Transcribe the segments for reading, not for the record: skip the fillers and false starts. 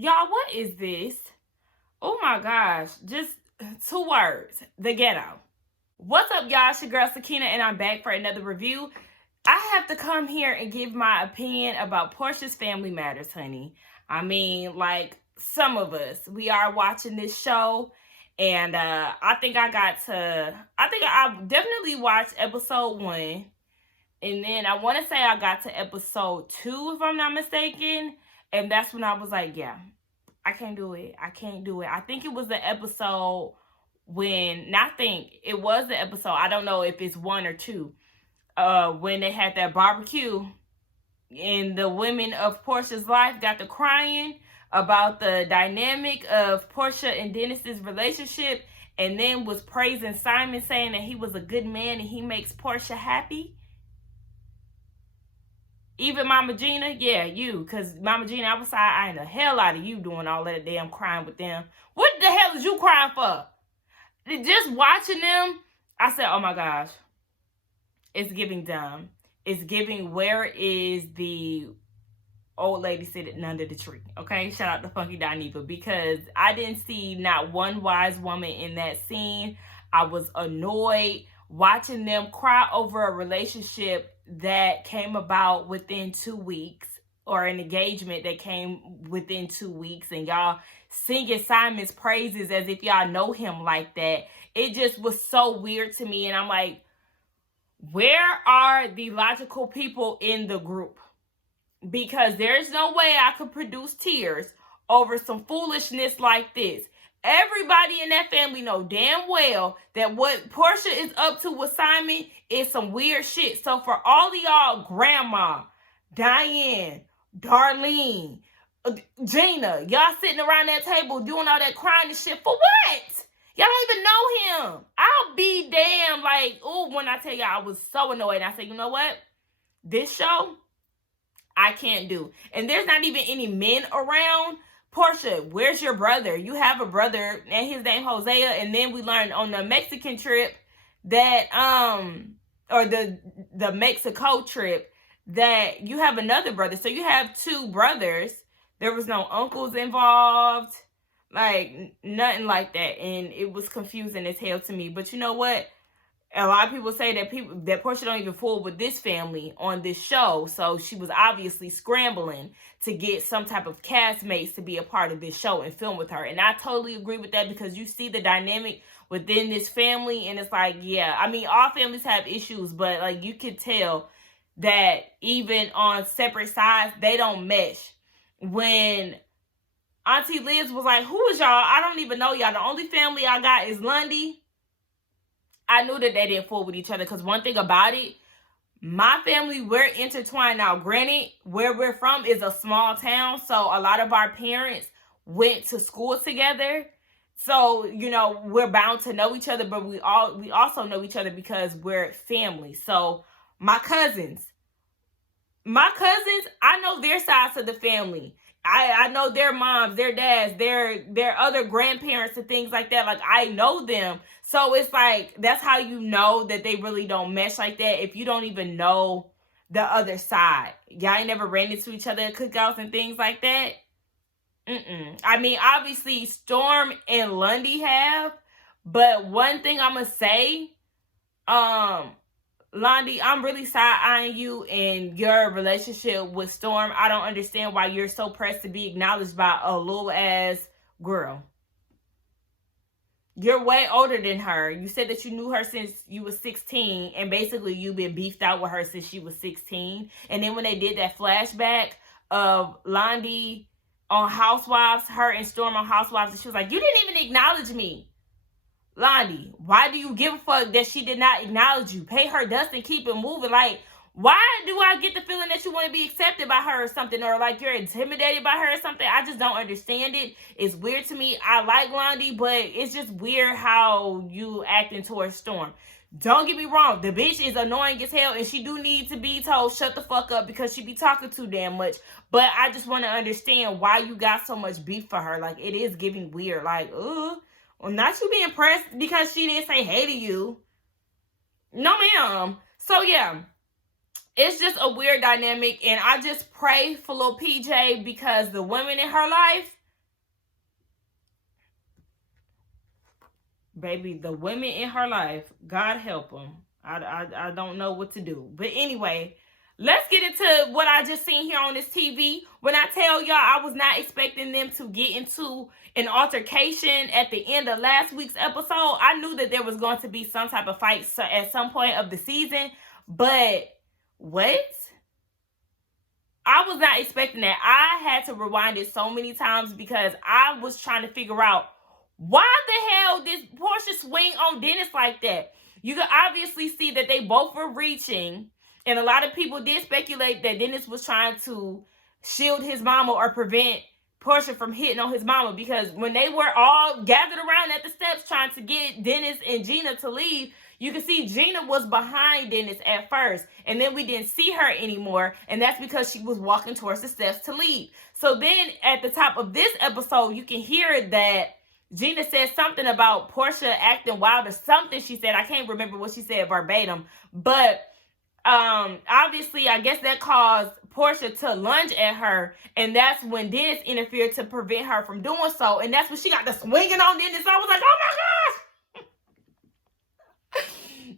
Y'all, what is this? Oh my gosh. Just 2 words. The ghetto. What's up, y'all? It's your girl, Sakina, and I'm back for another review. I have to come here and give my opinion about Porsha's Family Matters, honey. I mean, like, some of us, we are watching this show, and I think I definitely watched episode 1, and then I want to say I got to episode 2, if I'm not mistaken, and that's when I was like, yeah, I can't do it. I can't do it. I think it was the episode it was the episode, I don't know if it's 1 or 2, when they had that barbecue and the women of Porsha's life got to crying about the dynamic of Porsha and Dennis's relationship, and then was praising Simon, saying that he was a good man and he makes Porsha happy. Even Mama Gina, yeah, you, because Mama Gina, I was eyeing the hell out of you doing all that damn crying with them. What the hell is you crying for? Just watching them, I said, oh my gosh, it's giving dumb. It's giving, where is the old lady sitting under the tree? Okay, shout out to Funky Dineva, because I didn't see not one wise woman in that scene. I was annoyed watching them cry over a relationship that came about within 2 weeks, or an engagement that came within 2 weeks, and y'all singing Simon's praises as if y'all know him like that. It just was so weird to me, and I'm like, where are the logical people in the group? Because there's no way I could produce tears over some foolishness like this. Everybody in that family know damn well that what Porsha is up to with Simon is some weird shit. So for all of y'all, Grandma, Diane, Darlene, Gina, y'all sitting around that table doing all that crying and shit, for what? Y'all don't even know him. I'll be damn, like, ooh, when I tell y'all, I was so annoyed. And I said, you know what? This show, I can't do. And there's not even any men around. Porsha, where's your brother? You have a brother, and his name Hosea. And then we learned on the Mexican trip that, or the Mexico trip, that you have another brother. So you have 2 brothers. There was no uncles involved. Like, nothing like that. And it was confusing as hell to me. But you know what? A lot of people say that Porsha don't even fool with this family on this show. So she was obviously scrambling to get some type of castmates to be a part of this show and film with her. And I totally agree with that, because you see the dynamic within this family. And it's like, yeah, I mean, all families have issues, but like, you could tell that even on separate sides, they don't mesh. When Auntie Liz was like, who is y'all? I don't even know y'all. The only family I got is Lundy. I knew that they didn't fool with each other, because one thing about it, my family, we're intertwined. Now, granted, where we're from is a small town, so a lot of our parents went to school together. So, you know, we're bound to know each other, but we also know each other because we're family. So, my cousins, I know their sides of the family. I know their moms, their dads, their other grandparents and things like that. Like, I know them. So it's like, that's how you know that they really don't mesh like that, if you don't even know the other side. Y'all ain't never ran into each other at cookouts and things like that. I mean, obviously, Storm and Lundy have. But one thing I'm going to say, Lundy, I'm really side-eyeing you in your relationship with Storm. I don't understand why you're so pressed to be acknowledged by a little-ass girl. You're way older than her. You said that you knew her since you was 16, and basically you've been beefed out with her since she was 16. And then when they did that flashback of Lundy on Housewives, her and Storm on Housewives, and she was like, you didn't even acknowledge me. Lundy, why do you give a fuck that she did not acknowledge you? Pay her dust and keep it moving. Like, why do I get the feeling that you want to be accepted by her or something, or like you're intimidated by her or something? I just don't understand it. It's weird to me. I like Lundy, but it's just weird how you acting towards Storm. Don't get me wrong. The bitch is annoying as hell, and she do need to be told shut the fuck up, because she be talking too damn much. But I just want to understand why you got so much beef for her. Like, it is giving weird. Like, well, not you being pressed because she didn't say hey to you. No, ma'am. So, yeah. It's just a weird dynamic, and I just pray for little PJ, because the women in her life, baby, the women in her life, God help them. I don't know what to do. But anyway, let's get into what I just seen here on this TV. When I tell y'all I was not expecting them to get into an altercation at the end of last week's episode, I knew that there was going to be some type of fight at some point of the season. But what? I was not expecting that. I had to rewind it so many times because I was trying to figure out why the hell did Porsha swing on Dennis like that? You can obviously see that they both were reaching, and a lot of people did speculate that Dennis was trying to shield his mama or prevent Porsha from hitting on his mama, because when they were all gathered around at the steps trying to get Dennis and Gina to leave, you can see Gina was behind Dennis at first, and then we didn't see her anymore, and that's because she was walking towards the steps to leave. So then at the top of this episode, you can hear that Gina said something about Porsha acting wild or something she said. I can't remember what she said verbatim, but obviously I guess that caused Porsha to lunge at her, and that's when Dennis interfered to prevent her from doing so, and that's when she got the swinging on Dennis. I was like, oh my gosh.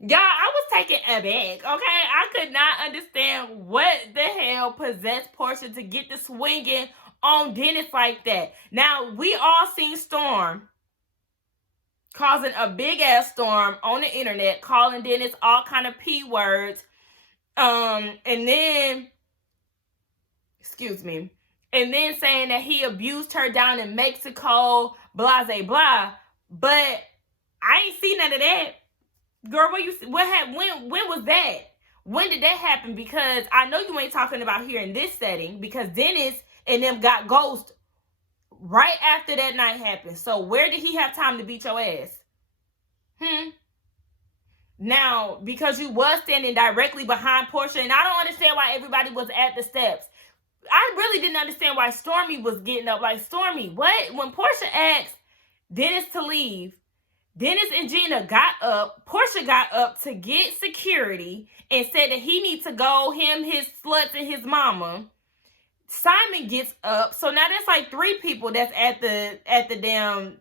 Y'all, I was taken aback, okay? I could not understand what the hell possessed Porsha to get the swinging on Dennis like that. Now, we all seen Storm causing a big ass storm on the internet, calling Dennis all kind of P words. And then saying that he abused her down in Mexico, blah, blah, blah. But I ain't seen none of that. Girl, when was that? When did that happen? Because I know you ain't talking about here in this setting, because Dennis and them got ghosted right after that night happened. So where did he have time to beat your ass? Now, because you was standing directly behind Porsha, and I don't understand why everybody was at the steps. I really didn't understand why Stormy was getting up. Like, Stormy, what? When Porsha asked Dennis to leave, Dennis and Gina got up. Porsha got up to get security and said that he needs to go, him, his sluts, and his mama. Simon gets up. So now there's like 3 people that's at the damn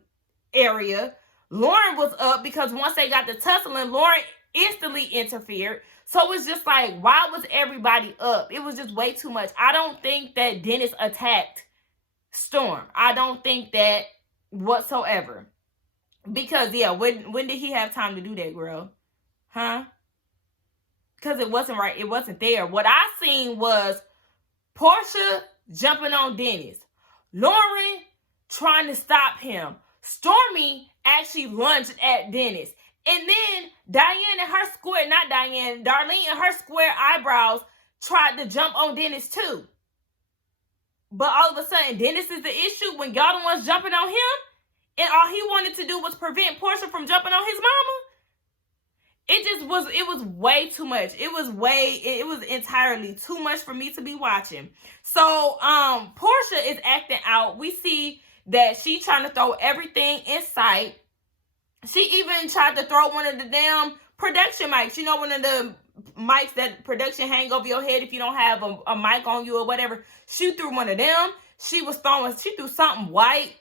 area. Lauren was up because once they got the tussling, Lauren instantly interfered. So it's just like, why was everybody up? It was just way too much. I don't think that Dennis attacked Storm. I don't think that whatsoever. Because, yeah, when did he have time to do that, girl? Huh? Because it wasn't right. It wasn't there. What I seen was Porsha jumping on Dennis. Lauren trying to stop him. Stormy actually lunged at Dennis. And then Darlene and her square eyebrows tried to jump on Dennis too. But all of a sudden, Dennis is the issue when y'all the ones jumping on him? And all he wanted to do was prevent Porsha from jumping on his mama? It was way too much. It was entirely too much for me to be watching. So, Porsha is acting out. We see that she trying to throw everything in sight. She even tried to throw one of the damn production mics. You know, one of the mics that production hang over your head if you don't have a mic on you or whatever. She threw one of them. She threw something white.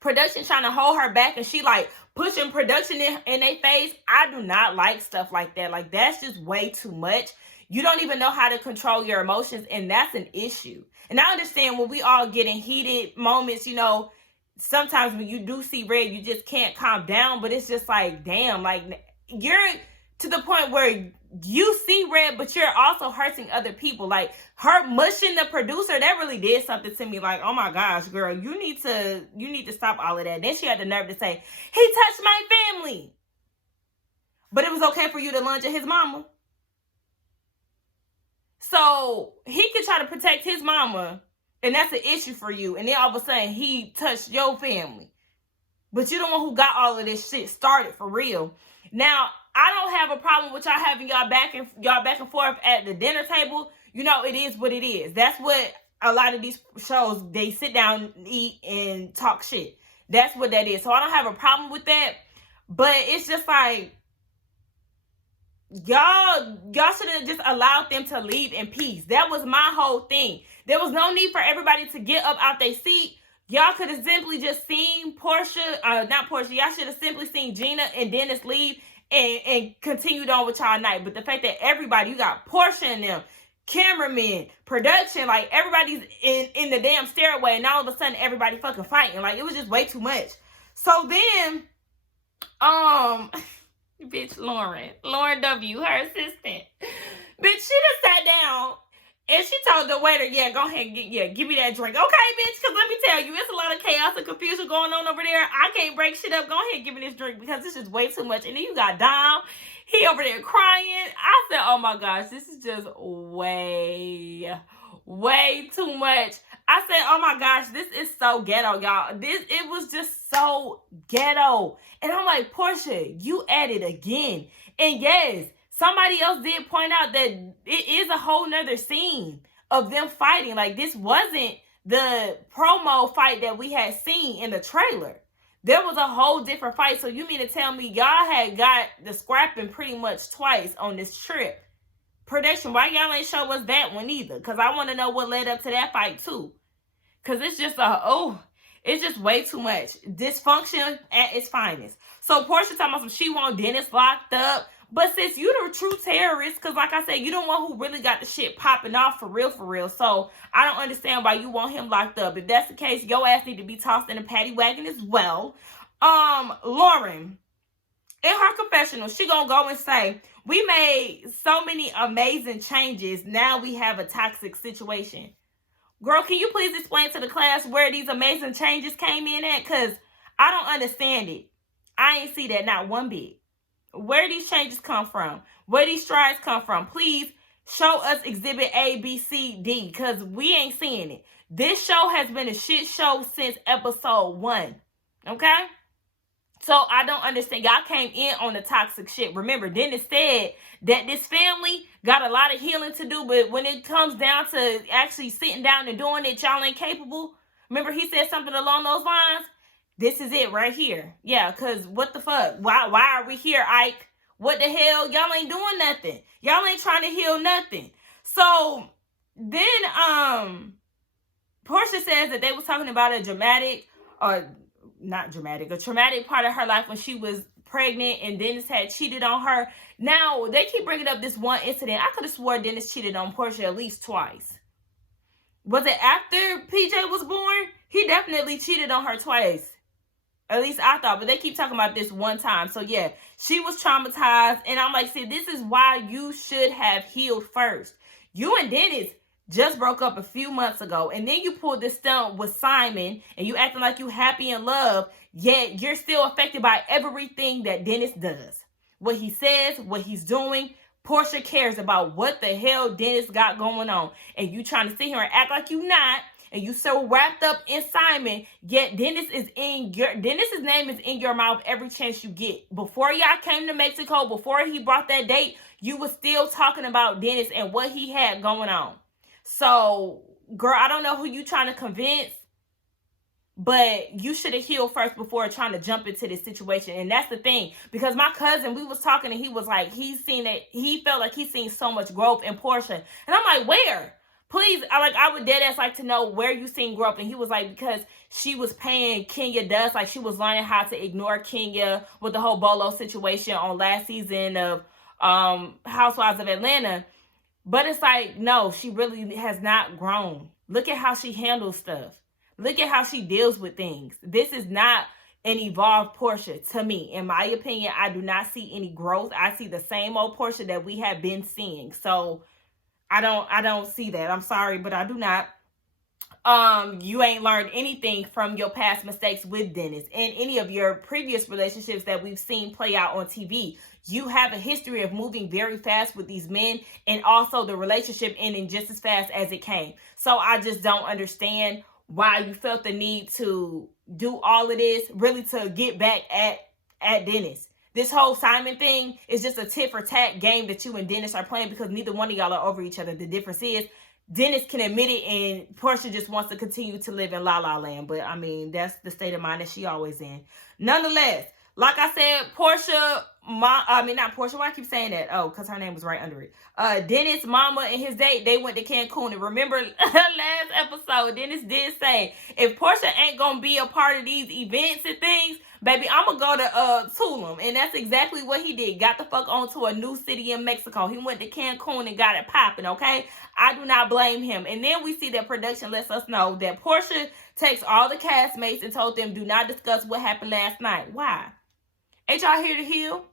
Production trying to hold her back, and she like pushing production in their face. I do not like stuff like that. Like, that's just way too much. You don't even know how to control your emotions, and that's an issue. And I understand when we all get in heated moments, you know, sometimes when you do see red, you just can't calm down. But it's just like, damn, like, you're to the point where you see red, but you're also hurting other people. Like, her mushing the producer, that really did something to me. Like, oh my gosh, girl, you need to stop all of that. Then she had the nerve to say, he touched my family. But it was okay for you to lunge at his mama. So he could try to protect his mama, and that's an issue for you. And then all of a sudden, he touched your family. But you're the one who got all of this shit started for real. Now, I don't have a problem with y'all having y'all back and forth at the dinner table. You know, it is what it is. That's what a lot of these shows, they sit down, eat, and talk shit. That's what that is. So I don't have a problem with that. But it's just like, y'all should have just allowed them to leave in peace. That was my whole thing. There was no need for everybody to get up out their seat, Y'all could have simply just seen Porsha, not Porsha, y'all should have simply seen Gina and Dennis leave and continued on with y'all night. But the fact that everybody, you got Porsha and them, cameramen, production, like everybody's in the damn stairway, and all of a sudden everybody fucking fighting. Like, it was just way too much. So then, bitch Lauren W., her assistant, bitch, she just sat down and she told the waiter, yeah, go ahead and give me that drink. Okay, bitch, because let me tell you, it's a lot of chaos and confusion going on over there. I can't break shit up. Go ahead and give me this drink because this is way too much. And then you got Dom. He over there crying. I said, oh my gosh, this is just way too much. I said, oh my gosh, this is so ghetto, y'all. It was just so ghetto. And I'm like, Porsha, you at it again. And yes, somebody else did point out that it is a whole nother scene of them fighting. Like, this wasn't the promo fight that we had seen in the trailer. There was a whole different fight. So you mean to tell me y'all had got the scrapping pretty much twice on this trip? Production, why y'all ain't show us that one either? Because I want to know what led up to that fight too. Because it's just it's just way too much. Dysfunction at its finest. So Porsha talking about she want Dennis locked up. But sis, you the true terrorist, because like I said, you the one who really got the shit popping off for real. So I don't understand why you want him locked up. If that's the case, your ass need to be tossed in a paddy wagon as well. Lauren, in her confessional, she gonna go and say, we made so many amazing changes. Now we have a toxic situation. Girl, can you please explain to the class where these amazing changes came in at? Because I don't understand it. I ain't see that, not one bit. Where these changes come from? Where these strides come from? Please show us exhibit A, B, C, D, because we ain't seeing it. This show has been a shit show since episode 1. Okay? So I don't understand. Y'all came in on the toxic shit. Remember, Dennis said that this family got a lot of healing to do, but when it comes down to actually sitting down and doing it, y'all ain't capable. Remember, he said something along those lines? This is it right here. Yeah, because what the fuck? Why are we here, Ike? What the hell? Y'all ain't doing nothing. Y'all ain't trying to heal nothing. So then Porsha says that they was talking about a traumatic part of her life when she was pregnant and Dennis had cheated on her. Now, they keep bringing up this one incident. I could have swore Dennis cheated on Porsha at least twice. Was it after PJ was born? He definitely cheated on her twice. At least I thought, but they keep talking about this one time. So yeah, she was traumatized. And I'm like, see, this is why you should have healed first. You and Dennis just broke up a few months ago. And then you pulled this stunt with Simon and you acting like you happy in love. Yet you're still affected by everything that Dennis does. What he says, what he's doing. Porsha cares about what the hell Dennis got going on. And you trying to sit here and act like you not. And you so wrapped up in Simon, yet Dennis's name is in your mouth every chance you get. Before y'all came to Mexico, before he brought that date, you was still talking about Dennis and what he had going on. So, girl, I don't know who you trying to convince, but you should have healed first before trying to jump into this situation. And that's the thing, because my cousin, we was talking and he was like, he felt like he's seen so much growth in Porsha. And I'm like, where? Please, I would dead ass like to know where you seen growth. And he was like, because she was paying Kenya dust. Like, she was learning how to ignore Kenya with the whole Bolo situation on last season of Housewives of Atlanta. But it's like, no, she really has not grown. Look at how she handles stuff. Look at how she deals with things. This is not an evolved Porsha to me. In my opinion, I do not see any growth. I see the same old Porsha that we have been seeing. So I don't see that. I'm sorry, but I do not. You ain't learned anything from your past mistakes with Dennis and any of your previous relationships that we've seen play out on TV. You have a history of moving very fast with these men, and also the relationship ending just as fast as it came. So I just don't understand why you felt the need to do all of this, really to get back at Dennis. This whole Simon thing is just a tit for tat game that you and Dennis are playing because neither one of y'all are over each other. The difference is Dennis can admit it and Porsha just wants to continue to live in La La Land. But I mean, that's the state of mind that she always in. Nonetheless, like I said, Porsha not Porsha. Why I keep saying that? Oh, because her name was right under it. Dennis' mama and his date, they went to Cancun. And remember last episode, Dennis did say, if Porsha ain't gonna be a part of these events and things, baby, I'm gonna go to Tulum. And that's exactly what he did. Got the fuck onto a new city in Mexico. He went to Cancun and got it popping, okay? I do not blame him. And then we see that production lets us know that Porsha texted all the castmates and told them, do not discuss what happened last night. Why? Ain't y'all here to heal?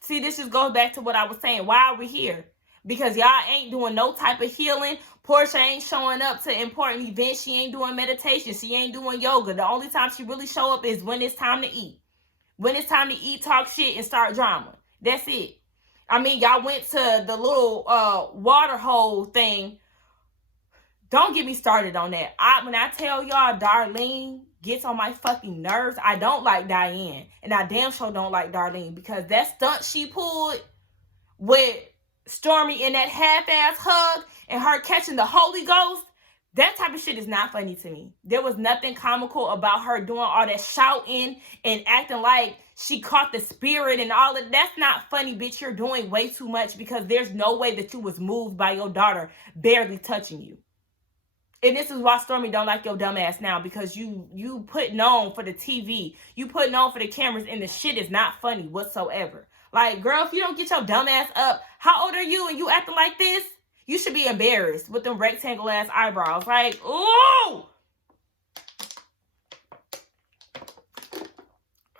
See, this just goes back to what I was saying. Why are we here? Because y'all ain't doing no type of healing. Porsha ain't showing up to important events. She ain't doing meditation. She ain't doing yoga. The only time she really show up is when it's time to eat. When it's time to eat, talk shit, and start drama. That's it. I mean, y'all went to the little water hole thing. Don't get me started on that. When I tell y'all Darlene gets on my fucking nerves, I don't like Diane. And I damn sure don't like Darlene, because that stunt she pulled with Stormy in that half-ass hug and her catching the Holy Ghost, that type of shit is not funny to me. There was nothing comical about her doing all that shouting and acting like she caught the spirit and all of that. That's not funny, bitch. You're doing way too much, because there's no way that you was moved by your daughter barely touching you. And this is why Stormy don't like your dumb ass now, because you putting on for the TV. You putting on for the cameras, and the shit is not funny whatsoever. Like, girl, if you don't get your dumb ass up, how old are you and you acting like this? You should be embarrassed with them rectangle ass eyebrows. Like, ooh!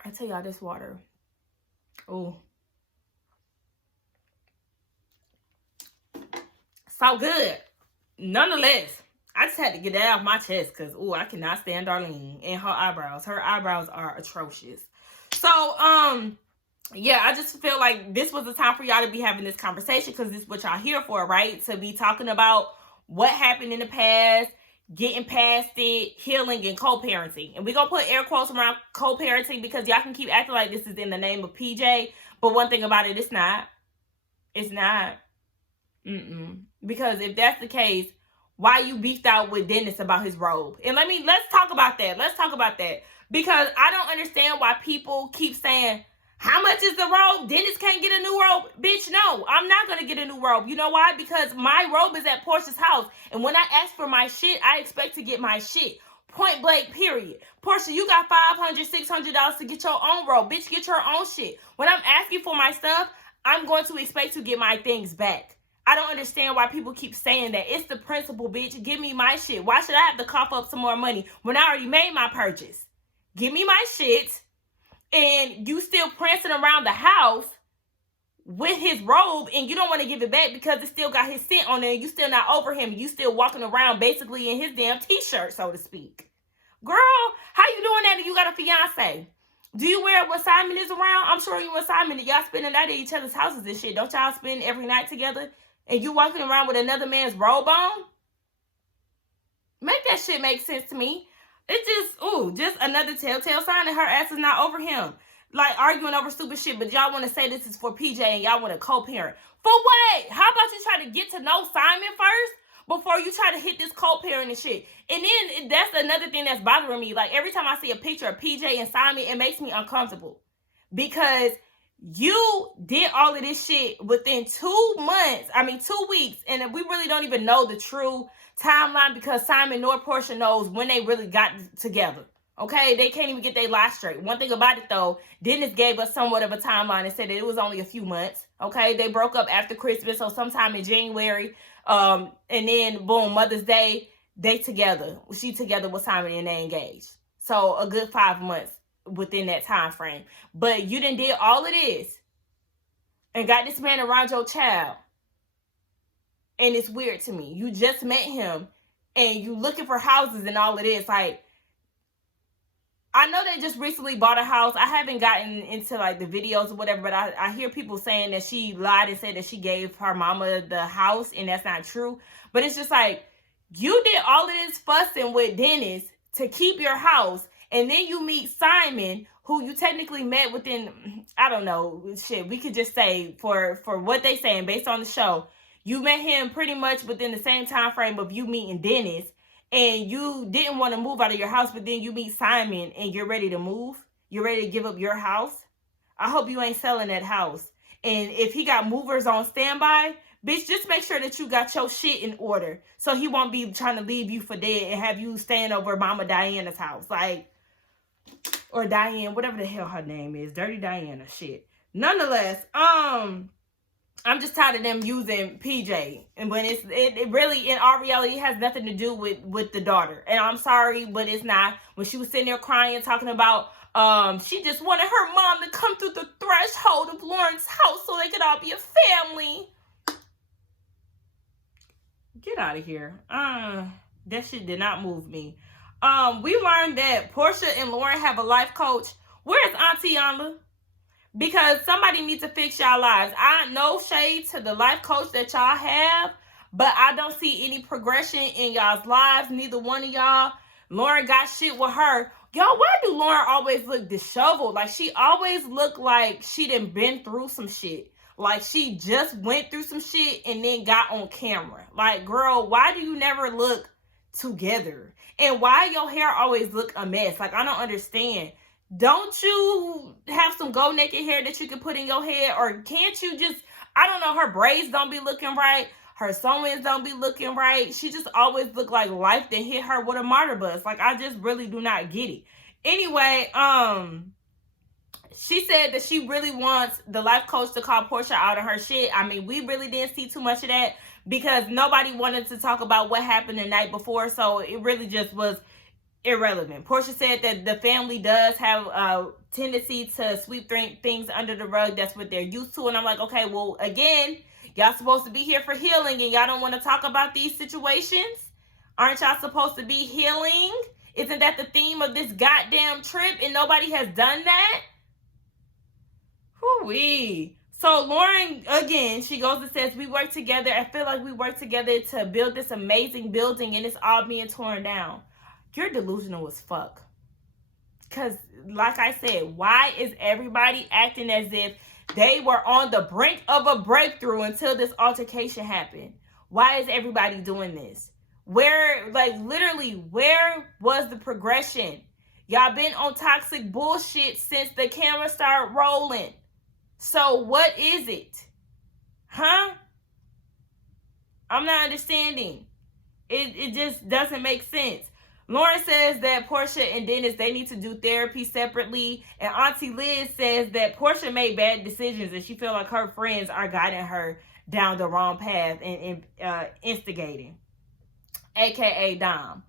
I tell y'all, this water. Ooh. So good. Nonetheless, I just had to get that off my chest, because, ooh, I cannot stand Darlene and her eyebrows. Her eyebrows are atrocious. So, yeah, I just feel like this was the time for y'all to be having this conversation, because this is what y'all here for, right? To be talking about what happened in the past, getting past it, healing, and co-parenting. And we're going to put air quotes around co-parenting, because y'all can keep acting like this is in the name of PJ. But one thing about it, it's not. It's not. Because if that's the case, why you beefed out with Dennis about his robe? And let's talk about that. Let's talk about that. Because I don't understand why people keep saying, how much is the robe? Dennis can't get a new robe. Bitch, no, I'm not going to get a new robe. You know why? Because my robe is at Porsha's house. And when I ask for my shit, I expect to get my shit. Point blank, period. Porsha, you got $500, $600 to get your own robe. Bitch, get your own shit. When I'm asking for my stuff, I'm going to expect to get my things back. I don't understand why people keep saying that. It's the principle, bitch. Give me my shit. Why should I have to cough up some more money when I already made my purchase? Give me my shit. And you still prancing around the house with his robe, and you don't want to give it back because it still got his scent on it, and you still not over him. You still walking around basically in his damn t-shirt, so to speak. Girl, how you doing that if you got a fiance? Do you wear it when Simon is around? I'm sure you and Simon, y'all spend the night at each other's houses and shit. Don't y'all spend every night together? And you walking around with another man's robe on? Make that shit make sense to me. It's just another telltale sign that her ass is not over him. Like, arguing over stupid shit, but y'all want to say this is for PJ and y'all want to co-parent. For what? How about you try to get to know Simon first before you try to hit this co-parent and shit? And then that's another thing that's bothering me. Like, every time I see a picture of PJ and Simon, it makes me uncomfortable. Because you did all of this shit within 2 months. 2 weeks. And we really don't even know the true timeline, because Simon nor Porsha knows when they really got together. Okay, they can't even get their life straight. One thing about it though, Dennis gave us somewhat of a timeline and said that it was only a few months. Okay, they broke up after Christmas, so sometime in January. And then boom, Mother's Day, they together. She together with Simon and they engaged. So a good 5 months within that time frame. But you done did all of this and got this man around your child. And it's weird to me. You just met him and you looking for houses and all of this. Like, I know they just recently bought a house. I haven't gotten into like the videos or whatever, but I hear people saying that she lied and said that she gave her mama the house, and that's not true. But it's just like, you did all of this fussing with Dennis to keep your house, and then you meet Simon, who you technically met within, I don't know, shit, we could just say for what they saying based on the show, you met him pretty much within the same time frame of you meeting Dennis, and you didn't want to move out of your house, but then you meet Simon and you're ready to move. You're ready to give up your house. I hope you ain't selling that house. And if he got movers on standby, bitch, just make sure that you got your shit in order so he won't be trying to leave you for dead and have you staying over Mama Diana's house. Like, or Diane, whatever the hell her name is. Dirty Diana, shit. Nonetheless, I'm just tired of them using PJ. And when it really, in our reality, it has nothing to do with the daughter. And I'm sorry, but it's not. When she was sitting there crying, talking about she just wanted her mom to come through the threshold of Lauren's house so they could all be a family. Get out of here. That shit did not move me. We learned that Porsha and Lauren have a life coach. Where's Auntie Yonda? Because somebody needs to fix y'all lives. No shade to the life coach that y'all have, but I don't see any progression in y'all's lives. Neither one of y'all. Lauren got shit with her. Y'all, why do Lauren always look disheveled? Like, she always look like she done been through some shit. Like, she just went through some shit and then got on camera. Like, girl, why do you never look together? And why your hair always look a mess? Like, I don't understand. Don't you have some go naked hair that you can put in your head? Or can't you just, I don't know, her braids don't be looking right. Her sew-ins don't be looking right. She just always look like life that hit her with a martyr bus. Like, I just really do not get it. Anyway, she said that she really wants the life coach to call Porsha out of her shit. I mean, we really didn't see too much of that because nobody wanted to talk about what happened the night before. So it really just was irrelevant. Porsha said that the family does have a tendency to sweep things under the rug. That's what they're used to. And I'm like, okay, well, again, y'all supposed to be here for healing and y'all don't want to talk about these situations? Aren't y'all supposed to be healing? Isn't that the theme of this goddamn trip and nobody has done that? Hoo-wee. So Lauren, again, she goes and says, we work together. I feel like we work together to build this amazing building and it's all being torn down. You're delusional as fuck. Because, like I said, why is everybody acting as if they were on the brink of a breakthrough until this altercation happened? Why is everybody doing this? Where, like, literally, where was the progression? Y'all been on toxic bullshit since the camera started rolling. So what is it? Huh? I'm not understanding. It just doesn't make sense. Lauren says that Porsha and Dennis, they need to do therapy separately. And Auntie Liz says that Porsha made bad decisions and she feels like her friends are guiding her down the wrong path and instigating. AKA Dom.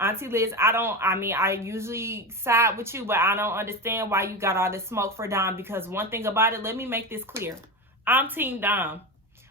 Auntie Liz, I usually side with you, but I don't understand why you got all this smoke for Dom. Because one thing about it, let me make this clear. I'm Team Dom.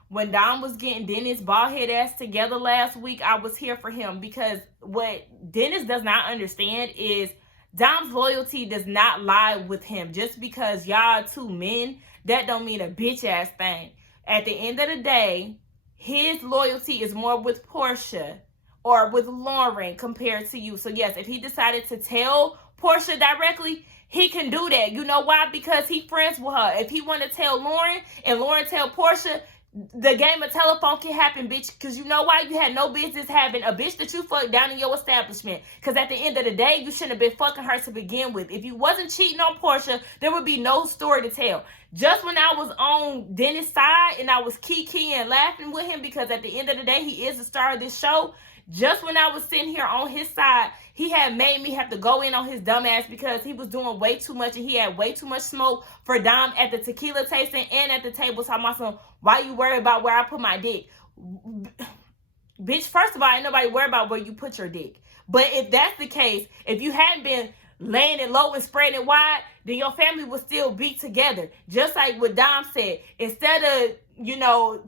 When Dom was getting Dennis' bald head ass together last week, I was here for him. Because what Dennis does not understand is Dom's loyalty does not lie with him. Just because y'all are two men, that don't mean a bitch ass thing. At the end of the day, his loyalty is more with Porsha or with Lauren compared to you. So yes, if he decided to tell Porsha directly, he can do that. You know why? Because he friends with her. If he want to tell Lauren and Lauren tell Porsha, the game of telephone can happen, bitch. Because you know why? You had no business having a bitch that you fucked down in your establishment. Because at the end of the day, you shouldn't have been fucking her to begin with. If you wasn't cheating on Porsha, there would be no story to tell. Just when I was on Dennis' side and I was kiki and laughing with him, because at the end of the day, he is the star of this show. Just when I was sitting here on his side, he had made me have to go in on his dumb ass because he was doing way too much and he had way too much smoke for Dom at the tequila tasting and at the table talking about some, why you worry about where I put my dick? Bitch, first of all, ain't nobody worried about where you put your dick. But if that's the case, if you hadn't been laying it low and spreading it wide, then your family would still be together. Just like what Dom said. Instead of,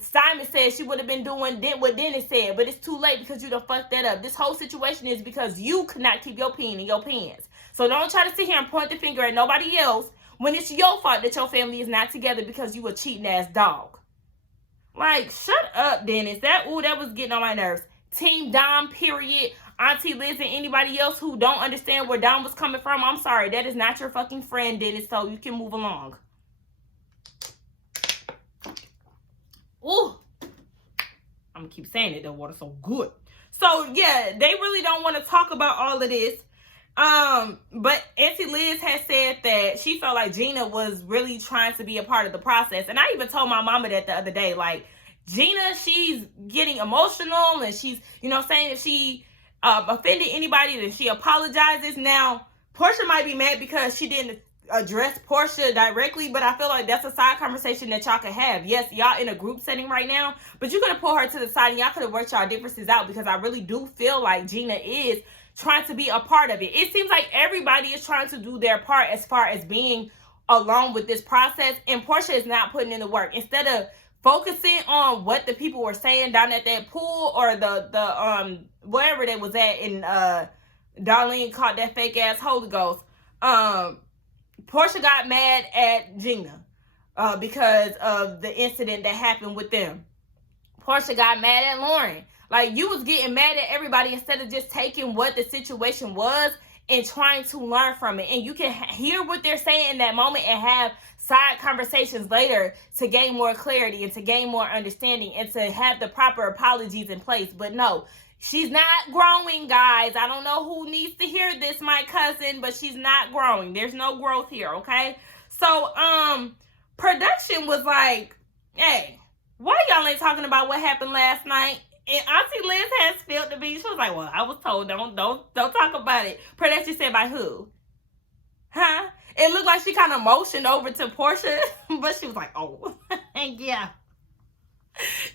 Simon said she would have been doing what Dennis said, but it's too late because you done fucked that up. This whole situation is because you could not keep your peen in your pants. So don't try to sit here and point the finger at nobody else when it's your fault that your family is not together because you a cheating ass dog. Like, shut up, Dennis. That was getting on my nerves. Team Dom, period. Auntie Liz and anybody else who don't understand where Dom was coming from, I'm sorry. That is not your fucking friend, Dennis, so you can move along. Ooh. I'm going to keep saying it. The water's so good. So, yeah, they really don't want to talk about all of this. But Auntie Liz has said that that she felt like Gina was really trying to be a part of the process. And I even told my mama that the other day, like, Gina, she's getting emotional, and she's, you know, saying if she offended anybody, then she apologizes. Now, Porsha might be mad because she didn't address Porsha directly, but I feel like that's a side conversation that y'all could have. Yes, y'all in a group setting right now, but you could have pulled her to the side and y'all could have worked y'all differences out, because I really do feel like Gina is trying to be a part of it. It seems like everybody is trying to do their part as far as being along with this process, and Porsha is not putting in the work. Instead of focusing on what the people were saying down at that pool, or the wherever they was at, and Darlene caught that fake ass Holy Ghost. Porsha got mad at Gina because of the incident that happened with them. Porsha got mad at Lauren. Like, you was getting mad at everybody instead of just taking what the situation was and trying to learn from it. And you can hear what they're saying in that moment and have side conversations later to gain more clarity and to gain more understanding and to have the proper apologies in place. But no, she's not growing, guys. I don't know who needs to hear this, my cousin, but she's not growing. There's no growth here, okay? So, production was like, hey, why y'all ain't talking about what happened last night? And Auntie Liz had spilled the beans. She was like, well, I was told don't talk about it. Production said by who? Huh? It looked like she kind of motioned over to Porsha, but she was like, oh, yeah.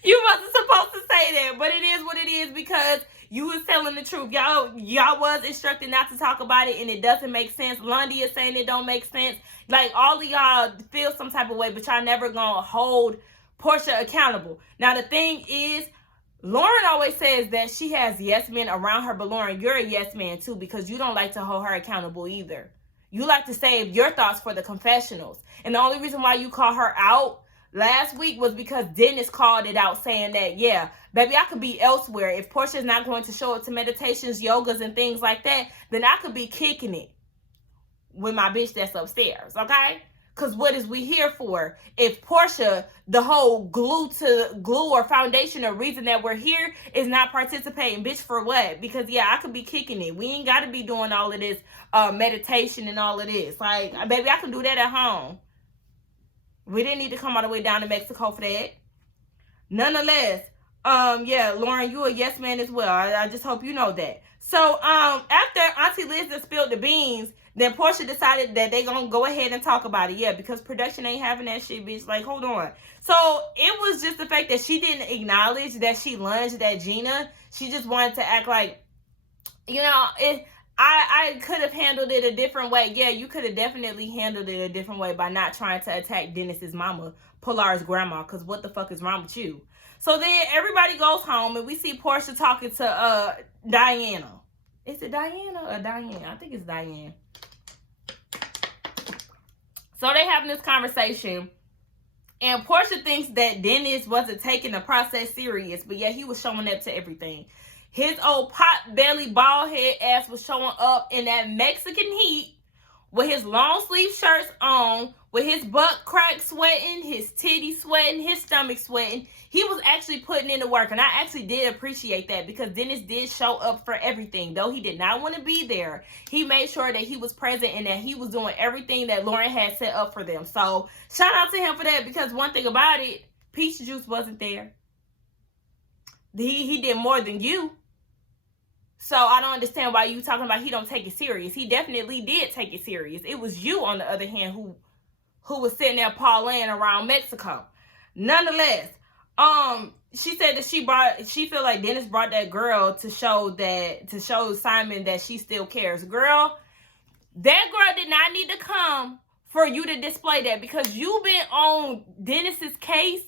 You wasn't supposed to say that, but it is what it is, because you was telling the truth. Y'all was instructed not to talk about it, and it doesn't make sense. Lundy is saying it don't make sense. Like, all of y'all feel some type of way, but y'all never gonna hold Porsha accountable. Now, the thing is, Lauren always says that she has yes men around her, but Lauren, you're a yes man too, because you don't like to hold her accountable either. You like to save your thoughts for the confessionals. And the only reason why you call her out last week was because Dennis called it out, saying that, yeah, baby, I could be elsewhere. If Porsha's not going to show up to meditations, yogas, and things like that, then I could be kicking it with my bitch that's upstairs, okay? Because what is we here for? If Porsha, the whole glue or foundation or reason that we're here, is not participating, bitch, for what? Because, yeah, I could be kicking it. We ain't got to be doing all of this meditation and all of this. Like, baby, I can do that at home. We didn't need to come all the way down to Mexico for that. Nonetheless, yeah, Lauren, you a yes man as well. I just hope you know that. So, after Auntie Liz has spilled the beans, then Porsha decided that they gonna go ahead and talk about it. Yeah, because production ain't having that shit, bitch. Like, hold on. So, it was just the fact that she didn't acknowledge that she lunged at Gina. She just wanted to act like, you know, I could have handled it a different way. Yeah, you could have definitely handled it a different way by not trying to attack Dennis's mama, Pilar's grandma, because what the fuck is wrong with you? So then everybody goes home, and we see Porsha talking to Diana. Is it Diana or Diane? I think it's Diane. So they having this conversation, and Porsha thinks that Dennis wasn't taking the process serious, but yeah, he was showing up to everything. His old pot belly bald head ass was showing up in that Mexican heat with his long sleeve shirts on, with his butt crack sweating, his titty sweating, his stomach sweating. He was actually putting in the work, and I actually did appreciate that, because Dennis did show up for everything. Though he did not want to be there, he made sure that he was present and that he was doing everything that Lauren had set up for them. So shout out to him for that, because one thing about it, Peach Juice wasn't there. He did more than you. So I don't understand why you talking about he don't take it serious. He definitely did take it serious. It was you, on the other hand, who was sitting there parlaying around Mexico. Nonetheless, she said that she feel like Dennis brought that girl to show Simon that she still cares. Girl, that girl did not need to come for you to display that, because you've been on Dennis's case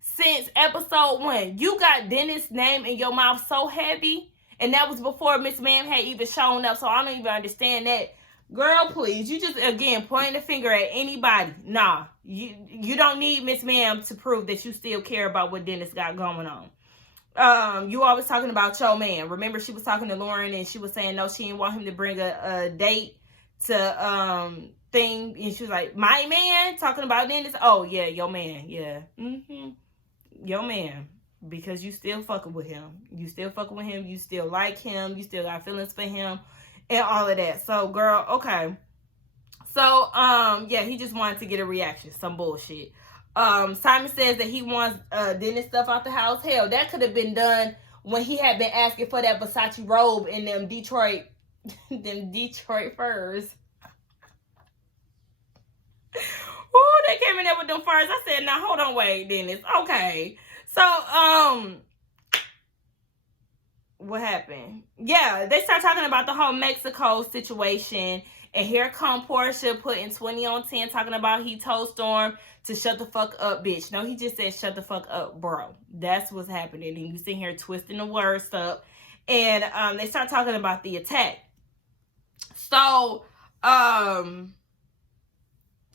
since episode 1. You got Dennis' name in your mouth so heavy, and that was before Miss Ma'am had even shown up, so I don't even understand that. Girl, please, you just, again, pointing the finger at anybody. Nah, you don't need Miss Ma'am to prove that you still care about what Dennis got going on. You always talking about your man. Remember, she was talking to Lauren, and she was saying, no, she didn't want him to bring a date to, thing, and she was like, my man, talking about Dennis? Oh, yeah, your man, yeah. Your man, because you still fucking with him. You still fucking with him. You still like him. You still got feelings for him and all of that. So, girl, okay. So, yeah, he just wanted to get a reaction. Some bullshit. Simon says that he wants Dennis stuff out the house. Hell, that could have been done when he had been asking for that Versace robe in them Detroit furs. Ooh, they came in there with them furs. I said, now hold on, wait, Dennis. Okay. So, what happened? Yeah, they start talking about the whole Mexico situation. And here come Porsha putting 20 on 10, talking about he told Storm to shut the fuck up, bitch. No, he just said shut the fuck up, bro. That's what's happening. And you sitting here twisting the words up. And they start talking about the attack. So,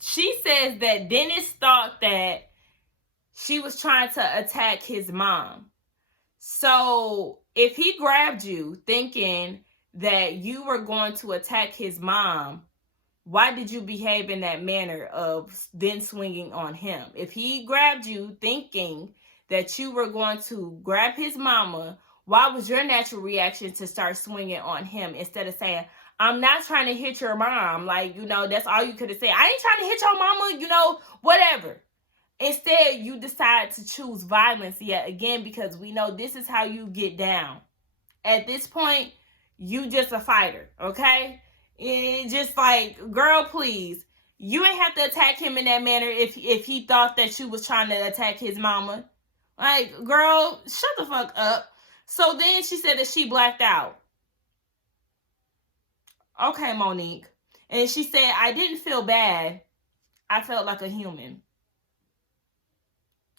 she says that Dennis thought that she was trying to attack his mom. So, if he grabbed you thinking that you were going to attack his mom, why did you behave in that manner of then swinging on him? If he grabbed you thinking that you were going to grab his mama, why was your natural reaction to start swinging on him instead of saying, I'm not trying to hit your mom? Like, you know, that's all you could have said. I ain't trying to hit your mama, you know, whatever. Instead, you decide to choose violence yet again because we know this is how you get down. At this point, you just a fighter, okay? It's just like, girl, please. You ain't have to attack him in that manner if he thought that you was trying to attack his mama. Like, girl, shut the fuck up. So then she said that she blacked out. Okay, Monique. And she said, I didn't feel bad. I felt like a human.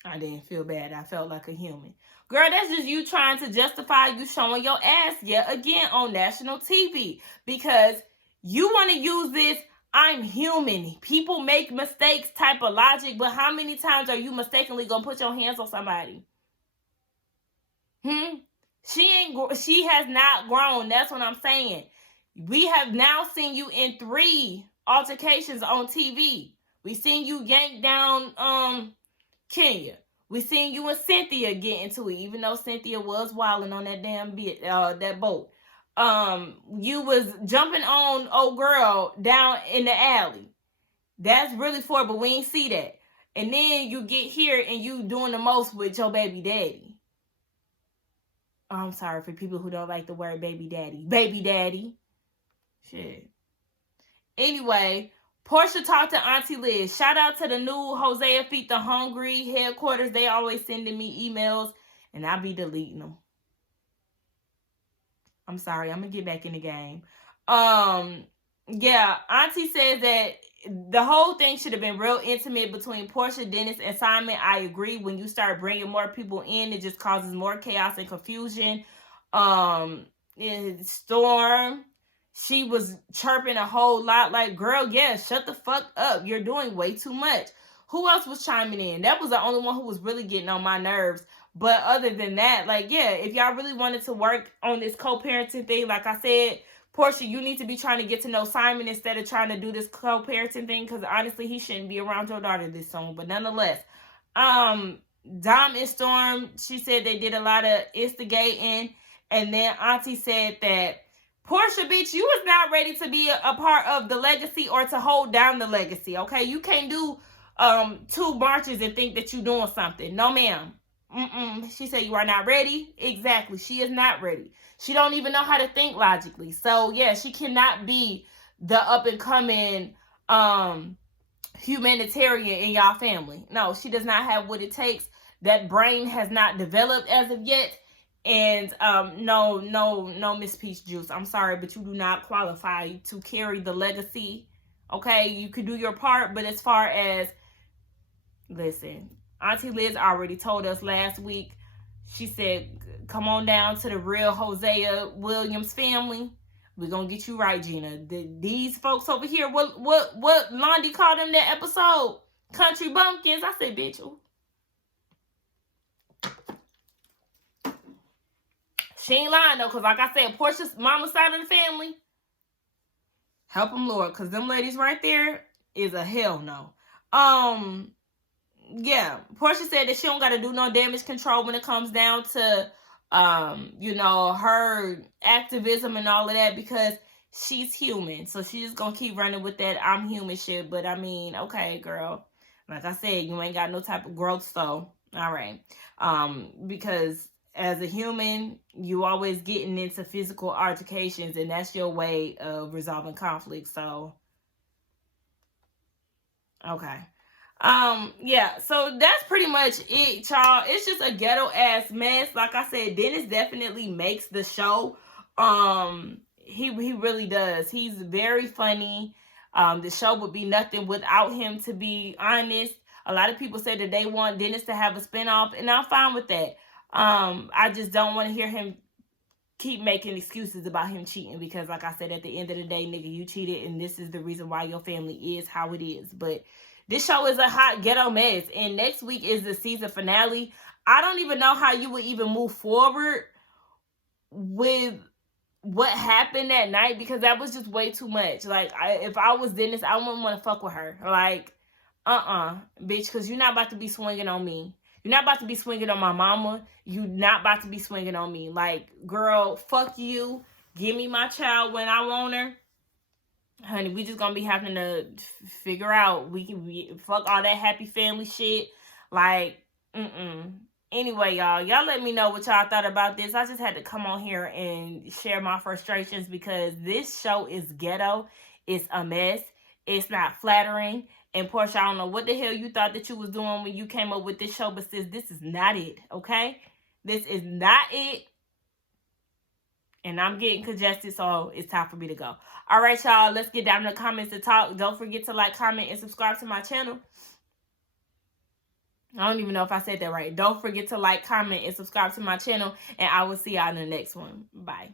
I didn't feel bad. I felt like a human. Girl, that's just you trying to justify you showing your ass yet again on national TV. Because you want to use this, I'm human, people make mistakes type of logic. But how many times are you mistakenly going to put your hands on somebody? She has not grown. That's what I'm saying. We have now seen you in 3 altercations on TV. We seen you yank down Kenya. We seen you and Cynthia get into it, even though Cynthia was wilding on that damn that boat. You was jumping on old girl down in the alley. That's really for, but we ain't see that. And then you get here and you doing the most with your baby daddy. Oh, I'm sorry for people who don't like the word baby daddy. Baby daddy. Shit. Anyway, Porsha talked to Auntie Liz. Shout out to the new Hosea Feed the Hungry headquarters. They always sending me emails, and I be deleting them. I'm sorry. I'm going to get back in the game. Yeah, Auntie says that the whole thing should have been real intimate between Porsha, Dennis, and Simon. I agree. When you start bringing more people in, it just causes more chaos and confusion. Storm, she was chirping a whole lot like, girl, yeah, shut the fuck up. You're doing way too much. Who else was chiming in? That was the only one who was really getting on my nerves. But other than that, like, yeah, if y'all really wanted to work on this co-parenting thing, like I said, Porsha, you need to be trying to get to know Simon instead of trying to do this co-parenting thing, because honestly, he shouldn't be around your daughter this soon. But nonetheless, Dom and Storm, she said they did a lot of instigating. And then Auntie said that, Porsha, bitch, you was not ready to be a part of the legacy or to hold down the legacy, okay? You can't do 2 marches and think that you're doing something. No, ma'am. She said you are not ready. Exactly. She is not ready. She don't even know how to think logically. So, yeah, she cannot be the up-and-coming humanitarian in y'all family. No, she does not have what it takes. That brain has not developed as of yet. And no, Miss Peach Juice. I'm sorry, but you do not qualify to carry the legacy. Okay? You could do your part, but as far as, listen, Auntie Liz already told us last week. She said, come on down to the real Hosea Williams family. We're going to get you right, Gina. These folks over here, what Londi called them that episode? Country bumpkins. I said, bitch. She ain't lying, though, because like I said, Porsha's mama's side of the family, help them, Lord, because them ladies right there is a hell no. Yeah, Porsha said that she don't got to do no damage control when it comes down to, her activism and all of that, because she's human. So she's just gonna keep running with that I'm human shit. But I mean, okay, girl. Like I said, you ain't got no type of growth, so all right. Because as a human, you always getting into physical altercations, and that's your way of resolving conflict. So okay. Yeah, so that's pretty much it, y'all. It's just a ghetto ass mess. Like I said, Dennis definitely makes the show. He really does. He's very funny. The show would be nothing without him, to be honest. A lot of people said that they want Dennis to have a spinoff, and I'm fine with that. I just don't want to hear him keep making excuses about him cheating, because like I said, at the end of the day, nigga, you cheated, and this is the reason why your family is how it is. But this show is a hot ghetto mess, and next week is the season finale. I don't even know how you would even move forward with what happened that night, because that was just way too much. Like, if I was Dennis, I wouldn't want to fuck with her. Like, bitch, because you're not about to be swinging on me. You're not about to be swinging on my mama. You're not about to be swinging on me. Like, girl, fuck you. Give me my child when I want her. Honey, we just gonna be having to figure out. We fuck all that happy family shit. Like, Anyway, y'all let me know what y'all thought about this. I just had to come on here and share my frustrations, because this show is ghetto. It's a mess. It's not flattering. And Porsha, I don't know what the hell you thought that you was doing when you came up with this show, but sis, this is not it, okay? This is not it. And I'm getting congested, so it's time for me to go. All right, y'all, let's get down in the comments to talk. Don't forget to like, comment, and subscribe to my channel. I don't even know if I said that right. Don't forget to like, comment, and subscribe to my channel, and I will see y'all in the next one. Bye.